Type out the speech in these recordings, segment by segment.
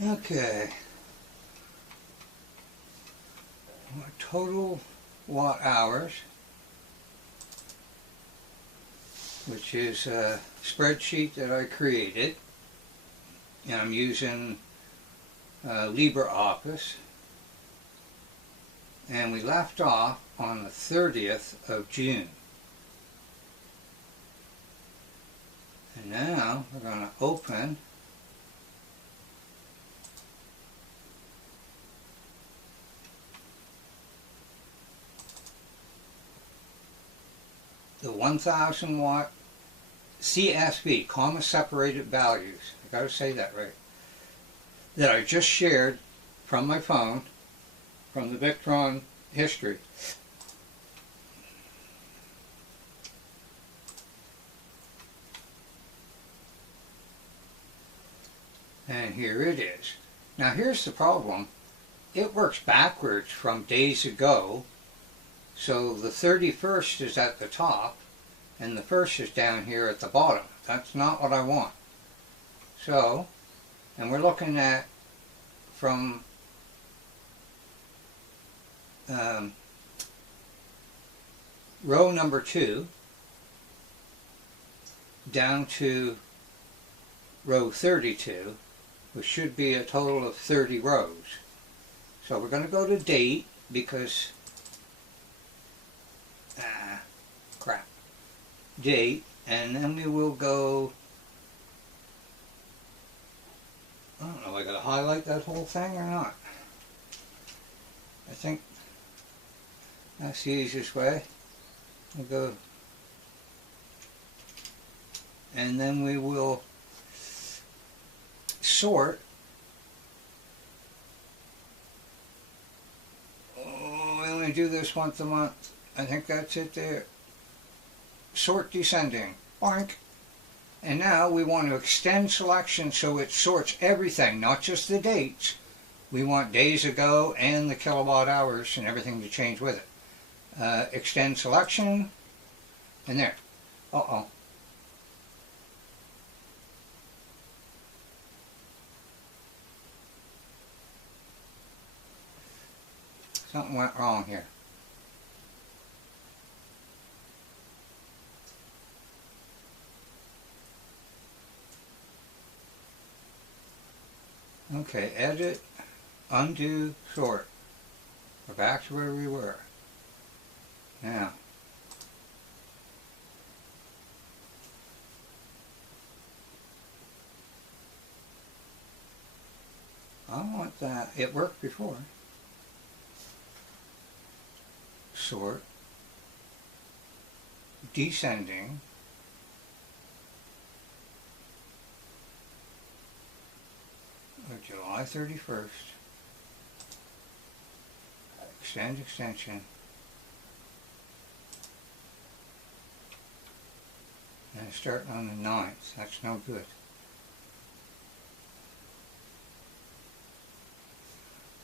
Okay. Total watt hours, which is a spreadsheet that I created, and I'm using LibreOffice, and we left off on the 30th of June. And now we're going to open the 1000 watt CSV, comma separated values, I gotta say that right, that I just shared from my phone from the Victron history. And here it is. Now here's the problem. It works backwards from days ago. So the 31st is at the top and the 1st is down here at the bottom. That's not what I want. So, and we're looking at from row number 2 down to row 32, which should be a total of 30 rows. So we're going to go to date because date, and then we will go, I don't know, I gotta highlight that whole thing or not. I think that's the easiest way. We'll go, and then we will sort. Oh, we only do this once a month. I think that's it there. Sort descending, boink. And now we want to extend selection so it sorts everything, not just the dates. We want days ago and the kilowatt hours and everything to change with it. Extend selection, and there. Uh-oh. Something went wrong here. Okay, edit, undo, sort. We're back to where we were. Now, I want that. It worked before. Sort, descending, July 31st, extend extension, and starting on the 9th. That's no good.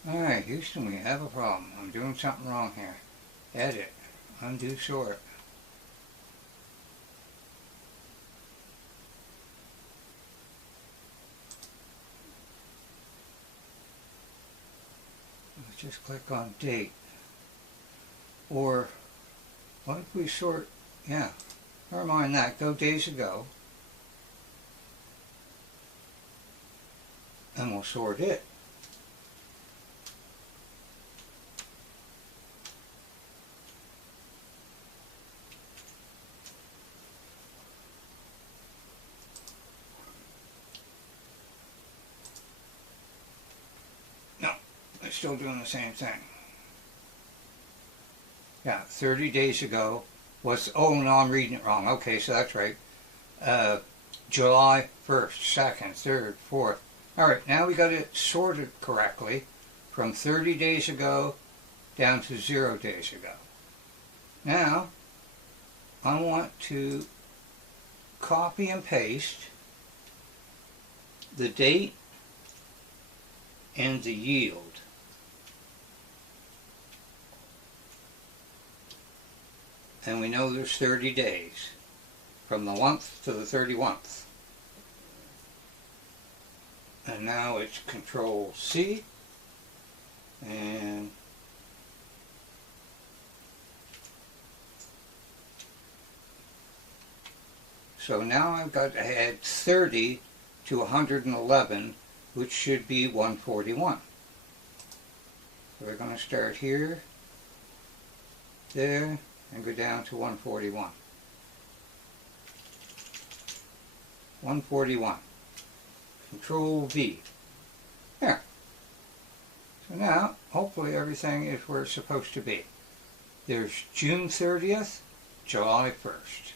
Alright, Houston, we have a problem. I'm doing something wrong here. Edit, undo sort. Let's just click on date. Or, what if we sort, yeah, never mind that, go days ago. And we'll sort it. Still doing the same thing. Yeah, 30 days ago was, oh no, I'm reading it wrong. Okay, so that's right. July 1st, 2nd, 3rd, 4th. Alright, now we got it sorted correctly from 30 days ago down to 0 days ago. Now, I want to copy and paste the date and the yield. And we know there's 30 days from the 1st to the 31st. And now it's Control C, and so now I've got to add 30 to 111, which should be 141. So we're going to start here, there, and go down to 141. 141. Control V. There. So now, hopefully everything is where it's supposed to be. There's June 30th, July 1st.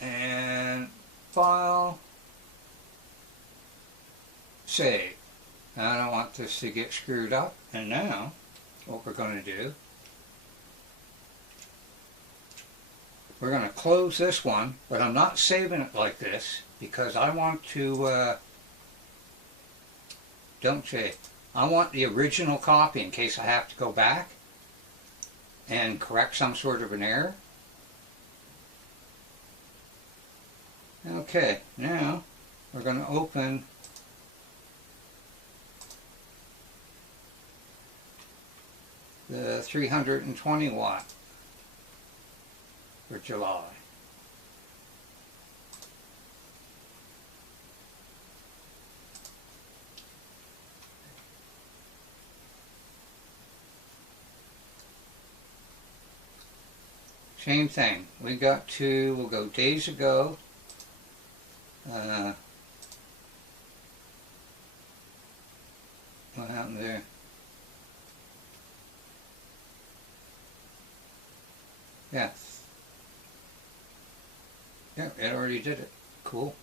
And File, Save. I don't want this to get screwed up. And now, what we're going to do, we're going to close this one, but I'm not saving it like this because I want to, I want the original copy in case I have to go back and correct some sort of an error. Okay, now we're going to open the 320 watt for July. Same thing. We'll go days ago. What happened there? Yeah. Yeah, it already did it. Cool.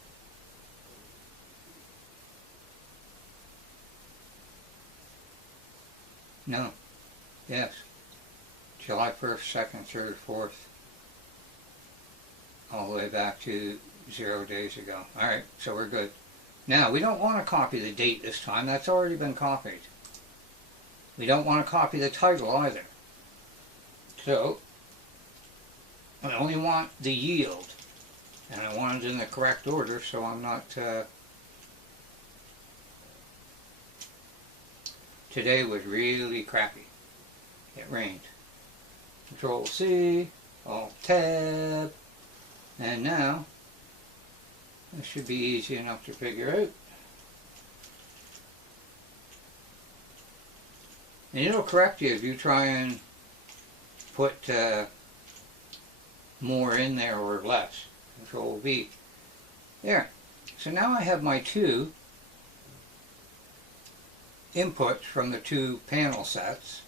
No. Yes. July 1st, 2nd, 3rd, 4th. All the way back to 0 days ago. Alright, so we're good. Now, we don't want to copy the date this time. That's already been copied. We don't want to copy the title either. So, I only want the yield. And I want it in the correct order, so I'm not... Today was really crappy. It rained. Control C, Alt Tab, and now this should be easy enough to figure out. And it'll correct you if you try and put more in there or less. Control V. There. So now I have my two inputs from the two panel sets.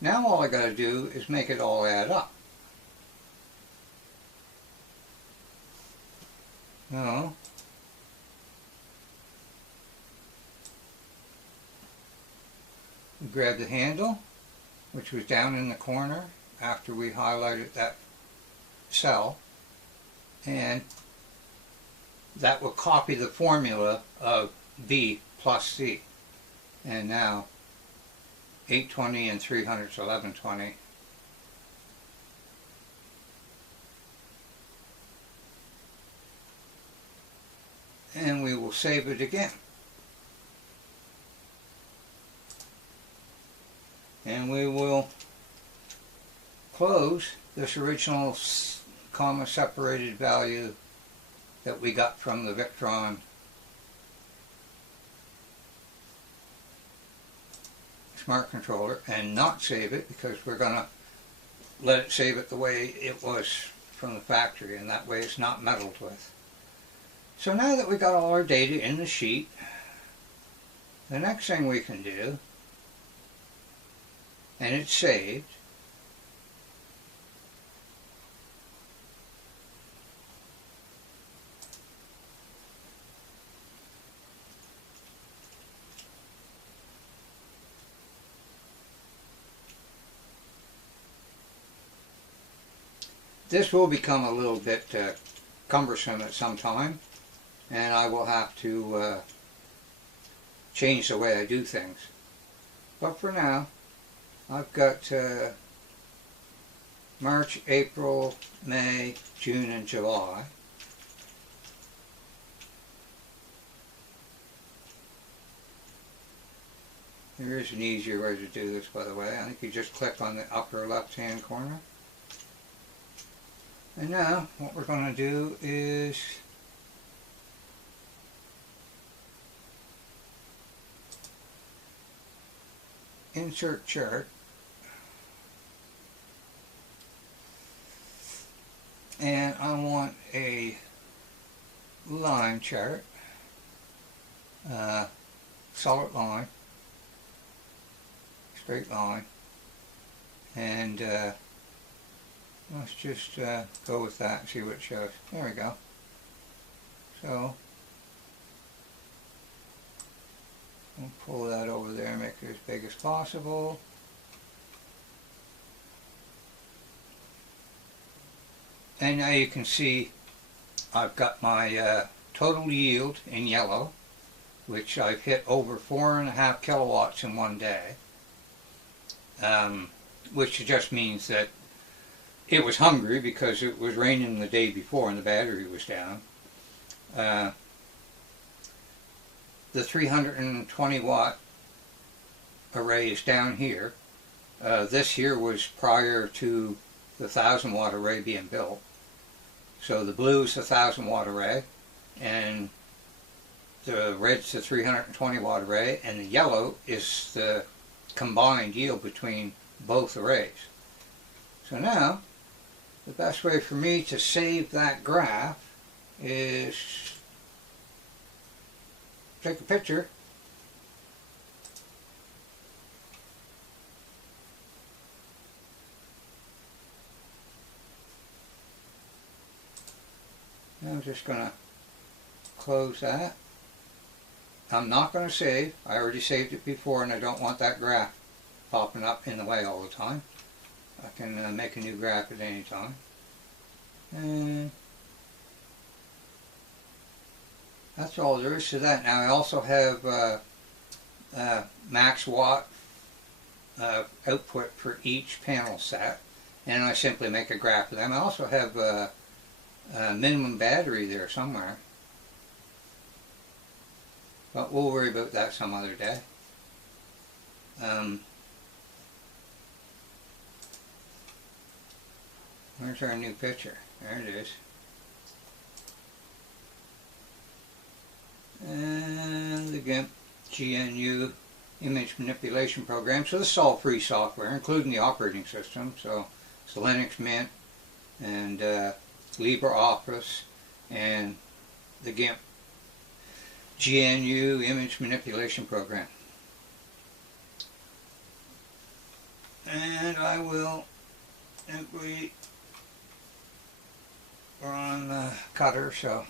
Now all I got to do is make it all add up. Now, we grab the handle, which was down in the corner after we highlighted that cell, and that will copy the formula of B plus C. And now 820 and 300 is 1120. And we will save it again. And we will close this original comma separated value that we got from the Victron smart controller and not save it because we're going to let it save it the way it was from the factory, and that way it's not meddled with. So now that we got all our data in the sheet, the next thing we can do, and it's saved, this will become a little bit cumbersome at some time, and I will have to change the way I do things. But for now, I've got March, April, May, June, and July. There is an easier way to do this, by the way. I think you just click on the upper left-hand corner. And now, what we're going to do is insert chart. And I want a line chart, solid line, straight line, and let's just go with that and see what it shows. There we go. So we'll pull that over there and make it as big as possible. And now you can see I've got my total yield in yellow, which I've hit over 4.5 kilowatts in one day, which just means that it was hungry because it was raining the day before and the battery was down. The 320 watt array is down here. This here was prior to the 1,000 watt array being built. So the blue is the 1,000 watt array, and the red's the 320 watt array, and the yellow is the combined yield between both arrays. So now, the best way for me to save that graph is take a picture, I'm just going to close that. I'm not going to save. I already saved it before and I don't want that graph popping up in the way all the time. I can make a new graph at any time. And that's all there is to that. Now I also have max watt output for each panel set, and I simply make a graph of them. I also have a minimum battery there somewhere, but we'll worry about that some other day. Where's our new picture? There it is. And the GIMP GNU image manipulation program. So this is all free software, including the operating system. So it's Linux Mint and LibreOffice and the GIMP GNU image manipulation program. And I will simply run the cutter, so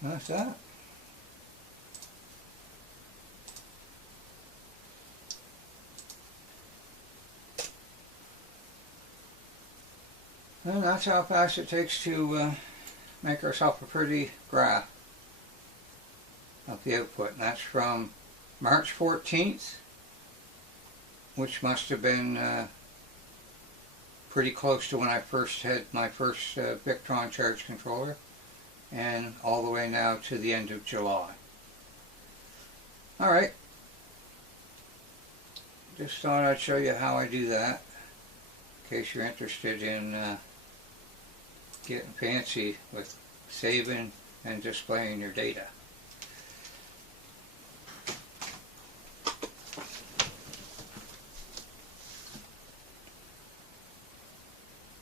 that's that. And that's how fast it takes to make ourselves a pretty graph of the output. And that's from March 14th, which must have been pretty close to when I first had my first Victron charge controller, and all the way now to the end of July. Alright, just thought I'd show you how I do that, in case you're interested in getting fancy with saving and displaying your data.